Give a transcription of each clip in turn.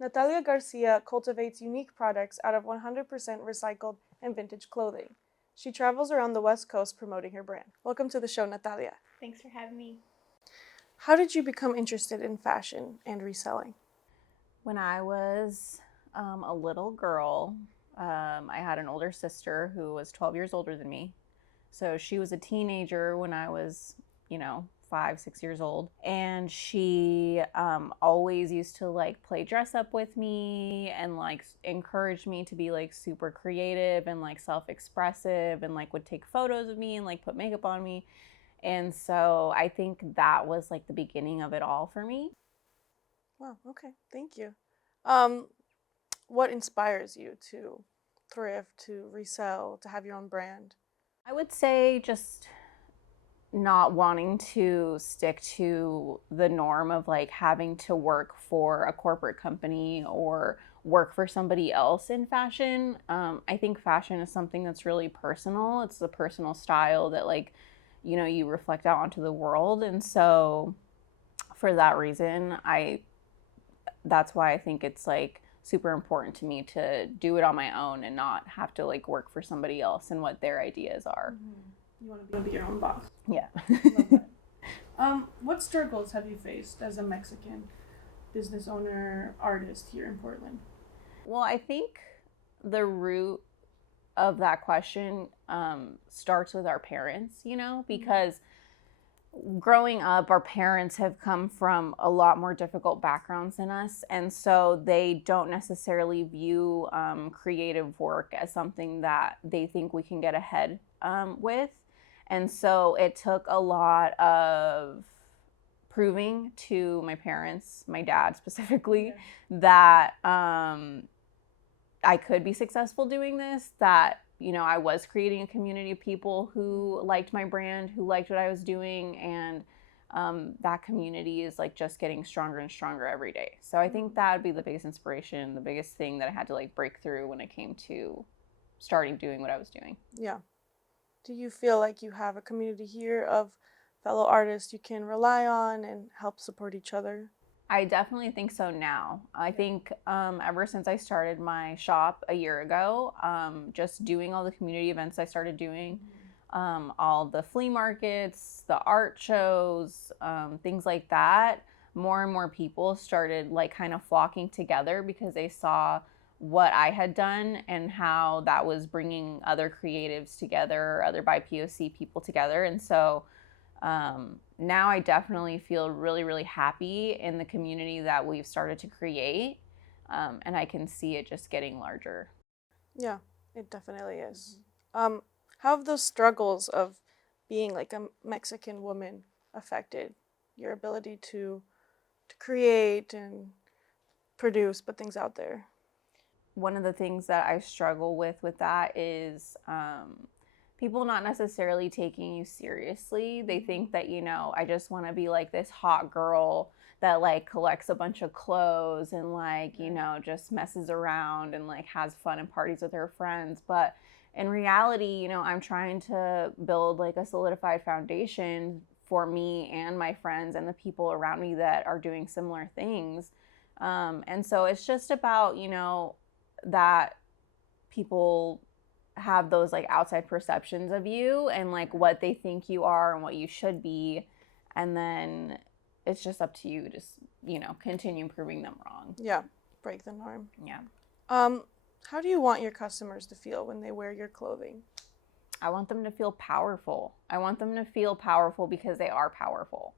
Natalia Garcia cultivates unique products out of 100% recycled and vintage clothing. She travels around the West Coast promoting her brand. Welcome to the show, Natalia. Thanks for having me. How did you become interested in fashion and reselling? When I was a little girl, I had an older sister who was 12 years older than me. So she was a teenager when I was, 5, 6 years old. And she always used to like play dress up with me and like encourage me to be like super creative and like self expressive and like would take photos of me and like put makeup on me. And so I think that was like the beginning of it all for me. Wow, okay, thank you. What inspires you to thrift, to resell, to have your own brand? I would say just not wanting to stick to the norm of like having to work for a corporate company or work for somebody else in fashion. I think fashion is something that's really personal. It's the personal style that like, you reflect out onto the world. And so for that reason, that's why I think it's like super important to me to do it on my own and not have to like work for somebody else and what their ideas are. Mm-hmm. You want to be your own boss. Yeah. Love that. What struggles have you faced as a Mexican business owner, artist here in Portland? Well, I think the root of that question starts with our parents, because growing up, our parents have come from a lot more difficult backgrounds than us. And so they don't necessarily view creative work as something that they think we can get ahead with. And so it took a lot of proving to my parents, my dad specifically, that I could be successful doing this, that I was creating a community of people who liked my brand, who liked what I was doing, and that community is like just getting stronger and stronger every day. So I think that would be the biggest inspiration, the biggest thing that I had to like break through when it came to starting doing what I was doing. Yeah. Do you feel like you have a community here of fellow artists you can rely on and help support each other? I definitely think so now. I think ever since I started my shop a year ago, just doing all the community events I started doing, all the flea markets, the art shows, things like that, more and more people started like kind of flocking together because they saw what I had done and how that was bringing other creatives together, other BIPOC people together. And so now I definitely feel really, really happy in the community that we've started to create. And I can see it just getting larger. Yeah, it definitely is. How have those struggles of being like a Mexican woman affected your ability to create and produce, put things out there? One of the things that I struggle with that is people not necessarily taking you seriously. They think that, I just want to be like this hot girl that like collects a bunch of clothes and like, just messes around and like has fun and parties with her friends. But in reality, I'm trying to build like a solidified foundation for me and my friends and the people around me that are doing similar things. And so it's just about, that people have those like outside perceptions of you and like what they think you are and what you should be, and then it's just up to you to just continue proving them wrong. Yeah, break the norm. Yeah. How do you want your customers to feel when they wear your clothing? I want them to feel powerful. I want them to feel powerful because they are powerful.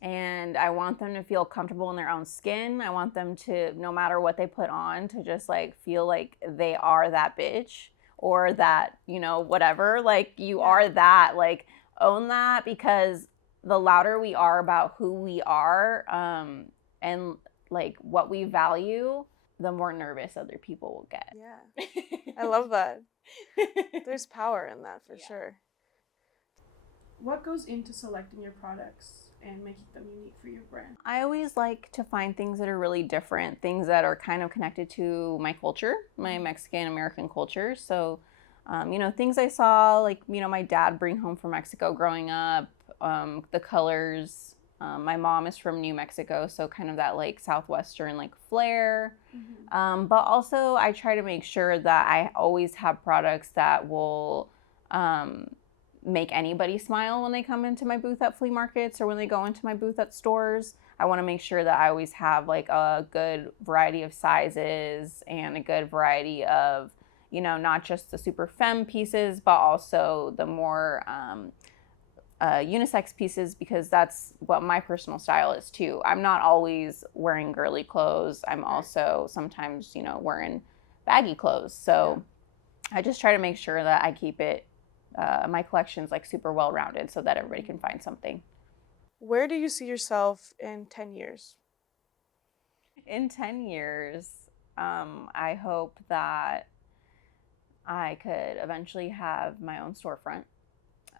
And I want them to feel comfortable in their own skin. I want them to, no matter what they put on, to just like feel like they are that bitch or that, whatever. Like you are that, like own that, because the louder we are about who we are and like what we value, the more nervous other people will get. Yeah, I love that. There's power in that for sure. What goes into selecting your products and making them unique for your brand? I always like to find things that are really different, things that are kind of connected to my culture, my Mexican American culture. So, things I saw, like, my dad bring home from Mexico growing up, the colors, My mom is from New Mexico, so kind of that like southwestern like flair. But also, I try to make sure that I always have products that will make anybody smile when they come into my booth at flea markets or when they go into my booth at stores. I want to make sure that I always have like a good variety of sizes and a good variety of, not just the super femme pieces, but also the more unisex pieces, because that's what my personal style is too. I'm not always wearing girly clothes. I'm also sometimes, wearing baggy clothes. So I just try to make sure that I keep it, my collection's like super well rounded so that everybody can find something. Where do you see yourself in 10 years? In 10 years, I hope that I could eventually have my own storefront.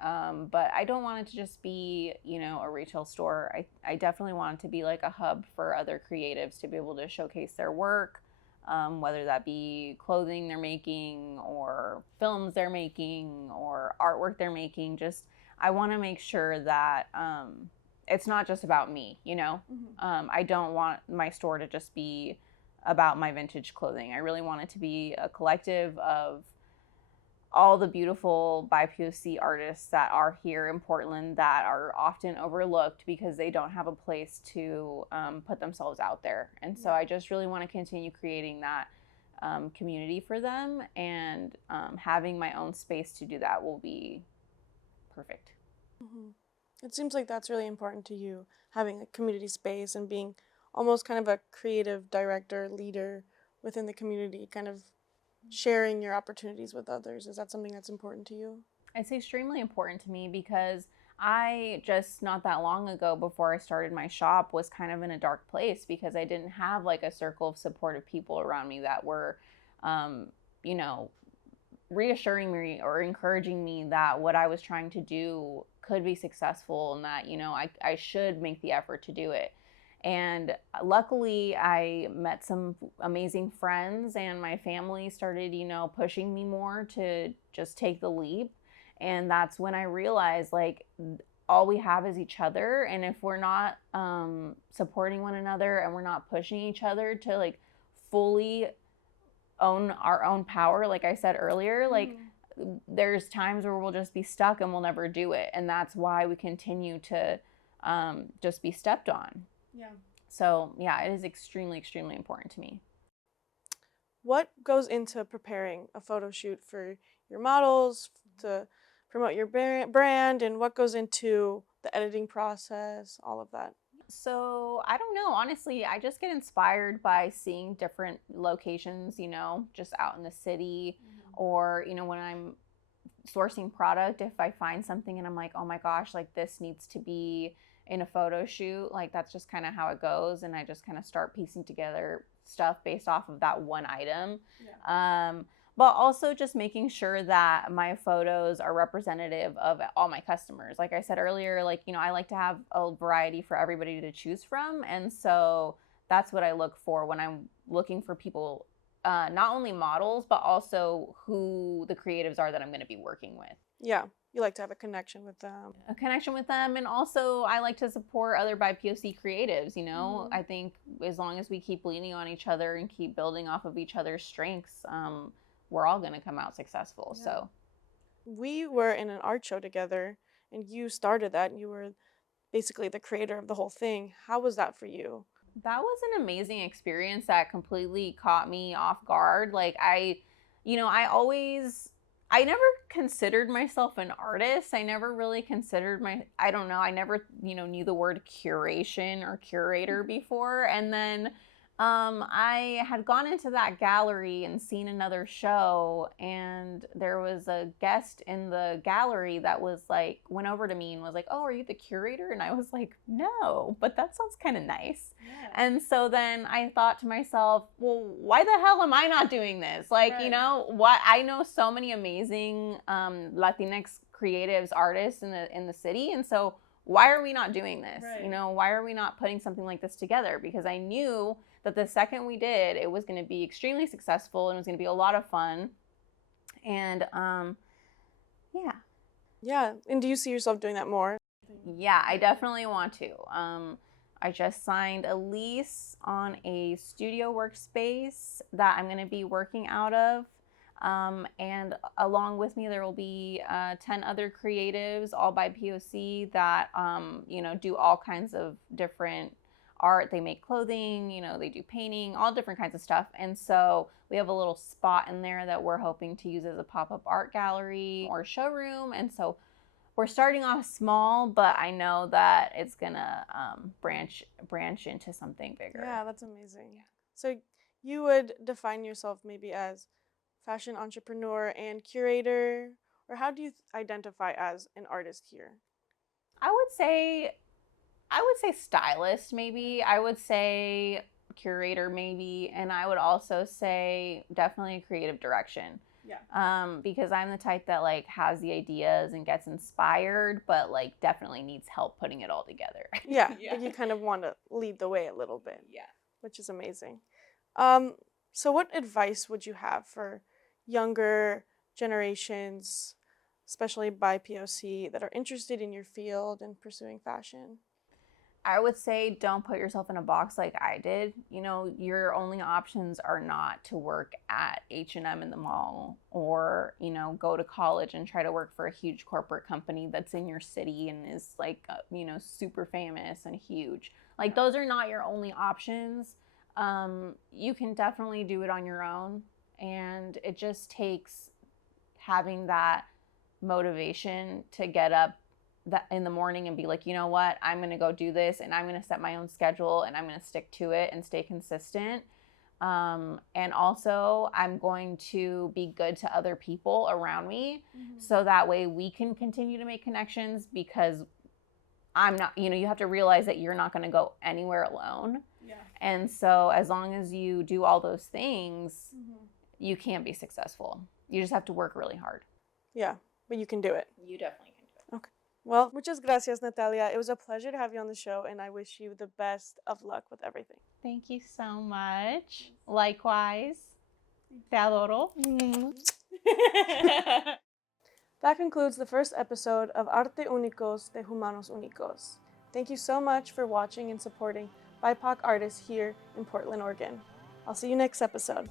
But I don't want it to just be, a retail store. I definitely want it to be like a hub for other creatives to be able to showcase their work, whether that be clothing they're making or films they're making or artwork they're making. Just, I want to make sure that it's not just about me, I don't want my store to just be about my vintage clothing. I really want it to be a collective of all the beautiful BIPOC artists that are here in Portland that are often overlooked because they don't have a place to put themselves out there. And so I just really want to continue creating that community for them, and having my own space to do that will be perfect. It seems like that's really important to you, having a community space and being almost kind of a creative director, leader within the community, kind of sharing your opportunities with others. Is that something that's important to you? It's extremely important to me because I just not that long ago, before I started my shop, was kind of in a dark place because I didn't have like a circle of supportive people around me that were, you know, reassuring me or encouraging me that what I was trying to do could be successful, and that, I should make the effort to do it. And luckily, I met some amazing friends, and my family started, pushing me more to just take the leap. And that's when I realized, like, all we have is each other. And if we're not supporting one another and we're not pushing each other to, like, fully own our own power, like I said earlier, like, there's times where we'll just be stuck and we'll never do it. And that's why we continue to just be stepped on. Yeah. So, yeah, it is extremely, extremely important to me. What goes into preparing a photo shoot for your models to promote your brand, and what goes into the editing process, all of that? So, I don't know. Honestly, I just get inspired by seeing different locations, just out in the city, or, when I'm sourcing product, if I find something and I'm like, oh my gosh, like this needs to be in a photo shoot, like that's just kind of how it goes. And I just kind of start piecing together stuff based off of that one item. But also just making sure that my photos are representative of all my customers. Like I said earlier, like, I like to have a variety for everybody to choose from. And so that's what I look for when I'm looking for people, not only models, but also who the creatives are that I'm going to be working with. Yeah, you like to have a connection with them. A connection with them. And also, I like to support other BIPOC creatives. I think as long as we keep leaning on each other and keep building off of each other's strengths, we're all going to come out successful. Yeah. So we were in an art show together, and you started that, and you were basically the creator of the whole thing. How was that for you? That was an amazing experience that completely caught me off guard. Like, I never considered myself an artist. I never really considered I don't know, I never, knew the word curation or curator before. And then I had gone into that gallery and seen another show, and there was a guest in the gallery that was like, went over to me and was like, oh, are you the curator? And I was like, no, but that sounds kind of nice. Yeah. And so then I thought to myself, well, why the hell am I not doing this? Like, right. What, I know so many amazing Latinx creatives, artists in the city. And so why are we not doing this? Right. Why are we not putting something like this together? Because I knew that the second we did, it was going to be extremely successful and it was going to be a lot of fun. And yeah. Yeah. And do you see yourself doing that more? Yeah, I definitely want to. I just signed a lease on a studio workspace that I'm going to be working out of. And along with me, there will be 10 other creatives, all by POC, that, do all kinds of different art. They make clothing, they do painting, all different kinds of stuff. And so we have a little spot in there that we're hoping to use as a pop-up art gallery or showroom. And so we're starting off small, but I know that it's gonna branch into something bigger. Yeah, that's amazing. Yeah. So you would define yourself maybe as fashion entrepreneur and curator, or how do you identify as an artist here? I would say stylist, maybe. I would say curator, maybe, and I would also say definitely creative direction. Yeah. Because I'm the type that like has the ideas and gets inspired, but like definitely needs help putting it all together. Yeah, like you kind of want to lead the way a little bit. Yeah. Which is amazing. So what advice would you have for younger generations, especially by POC, that are interested in your field and pursuing fashion? I would say don't put yourself in a box like I did. Your only options are not to work at H&M in the mall or, go to college and try to work for a huge corporate company that's in your city and is like, super famous and huge. Like those are not your only options. You can definitely do it on your own, and it just takes having that motivation to get up that in the morning and be like, you know what, I'm going to go do this, and I'm going to set my own schedule, and I'm going to stick to it and stay consistent. And also I'm going to be good to other people around me, so that way we can continue to make connections, because I'm not, you have to realize that you're not going to go anywhere alone. Yeah. And so as long as you do all those things, you can be successful. You just have to work really hard. Yeah, but you can do it. You definitely can do it. Okay. Well, muchas gracias, Natalia. It was a pleasure to have you on the show, and I wish you the best of luck with everything. Thank you so much. Likewise. Te adoro. That concludes the first episode of Arte Únicos de Humanos Unicos. Thank you so much for watching and supporting BIPOC artists here in Portland, Oregon. I'll see you next episode.